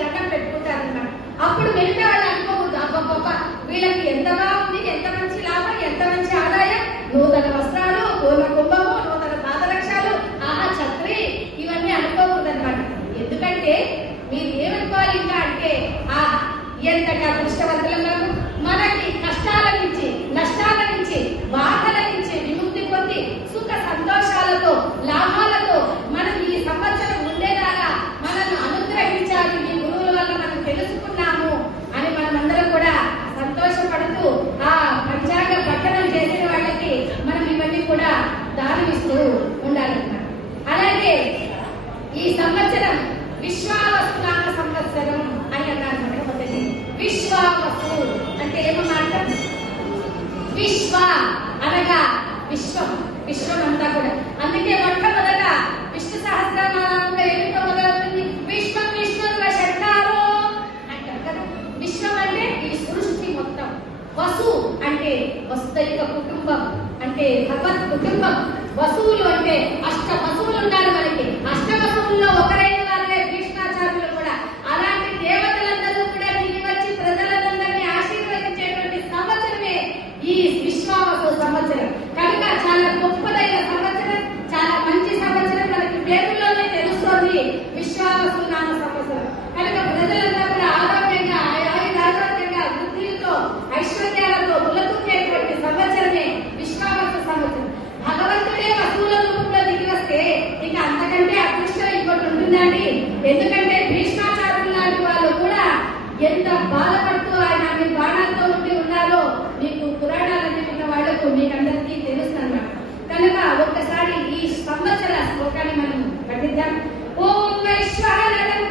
దండం పెట్టుకుంటారన్నమాట. అప్పుడు మిగతా వాళ్ళు అనుకోకూడదు, అబ్బబ్బబ్బ వీళ్ళకి ఎంత బాగుంది, ఎంత మంచి లాభం, ఎంత మంచి ఆదాయం, నూతన వస్త్రాలు, పూర్ణ కుంభము, నూతన పాదరక్షాలు, ఆహా ఛత్రి, ఇవన్నీ అనుకోకూడదు అనమాట. ఎందుకంటే మీరు ఏమనుకోవాలి ఇంకా అంటే ఎంతగా అదృష్టవంతులను మనకి కష్టాల నుంచి, నష్టాల నుంచి, బాధల నుంచి విముక్తి పొంది సుఖ సంతోషాలతో, లాభాలతో మనం ఈ సంవత్సరం ఉండేలాగా మనల్ని అనుగ్రహించాలి ఈ గురువుల వల్ల మనం తెలుసుకున్నాము అని మనమందరం కూడా సంతోషపడుతూ ఆ పంచాంగ పఠనం చేసిన వాళ్ళకి మనం ఇవన్నీ కూడా దానమిస్తూ ఉండాలన్నమాట. అలాగే ఈ సంవత్సరం విశ్వావసునామ సంవత్సరం అని అన్నారు. మొదటి విశ్వావసు అంటే ఏమన్నమాట? విశ్వ అనగా విశ్వం, విశ్వం అంతా కూడా. అందుకే మొట్టమొదట విష్ణు సహస్రనామంలో ఏమిటో మొదలవుతుంది? విశ్వం విష్ణుర్వ షట్కారో అంటారు కదా. విశ్వం అంటే ఈ సృష్టి మొత్తం, వసు అంటే వస్తైక కుటుంబం అంటే భగవత్ కుటుంబం, వసువులు అంటే అష్ట వసువులు ఉన్నారు మనకి. అష్ట వసువుల్లో ఒకరైన వారే కృష్ణాచార్యులు కూడా. అలాంటి దేవతలందరూ కూడా దిగి వచ్చి ప్రజలందరినీ ఆశీర్వదించేటువంటి సంవత్సరమే ఈ విశ్వావసు సంవత్సరం. కనుక చాలా గొప్పదైన సంవత్సరం, చాలా మంచి సంవత్సరం. మనకి పేరులోనే తెలుస్తోంది విశ్వావసు నామ సంవత్సరం. కనుక ప్రజలందరూ కూడా ఆరోగ్యంగా, ఆరోగ్యంగా, వృద్ధితో, ఐశ్వర్యాలతో ములతూగేటువంటి సంవత్సరమే విశ్వావసు సంవత్సరం. భగవంతుడే వస్తువుల రూపంలో దిగి వస్తే ఇక అంతకంటే అదృష్టం ఇంకోటి ఉంటుందండి. ఎందుకంటే భీష్మాచార్యులు లాంటి వాళ్ళు కూడా ఎంత బాధపడుతూ ఆయన మీ బాణాలతో ఉండి ఉన్నారో మీకు పురాణాలన్నీ ఉన్న వాళ్లకు మీకందరికీ తెలుస్తుంది. కనుక ఒక్కసారి ఈ సంవత్సర శ్లోకాన్ని మనం పఠిద్దాం. ఓం వైశ్వానరం